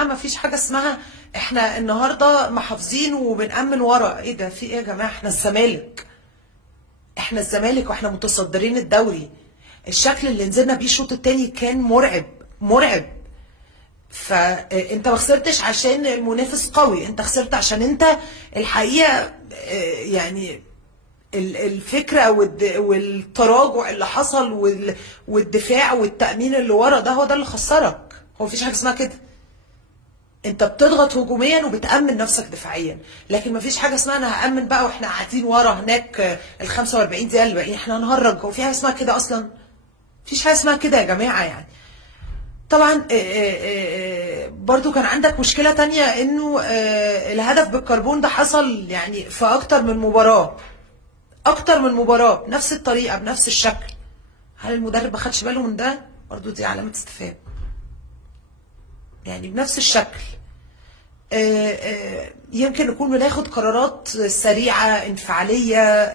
جماعه ما فيش حاجه اسمها احنا النهارده محافظين وبنأمن ورا. ايه ده؟ في ايه يا جماعه؟ احنا الزمالك، احنا الزمالك واحنا متصدرين الدوري. الشكل اللي نزلنا بيه الشوط التاني كان مرعب مرعب. فانت ما خسرتش عشان المنافس قوي، انت خسرت عشان انت الحقيقه يعني الفكره والتراجع اللي حصل والدفاع والتأمين اللي ورا ده هو ده اللي خسرك. هو مفيش حاجه اسمها كده. انت بتضغط هجوميا وبتأمن نفسك دفاعيا، لكن مفيش حاجه اسمها انا هأمن بقى واحنا قاعدين ورا هناك ال 45 دقيقه اللي باقيين احنا هنهرج. هو في حاجه اسمها كده اصلا؟ مفيش حاجه اسمها كده يا جماعه يعني. طبعا برضو كان عندك مشكله تانية انه الهدف بالكربون ده حصل يعني في اكتر من مباراه، اكتر من مباراه بنفس الطريقه بنفس الشكل. هل المدرب ما خدش باله من ده؟ برضو دي علامه استفهام. يعني بنفس الشكل. يمكن نكون بناخد قرارات سريعه انفعاليه.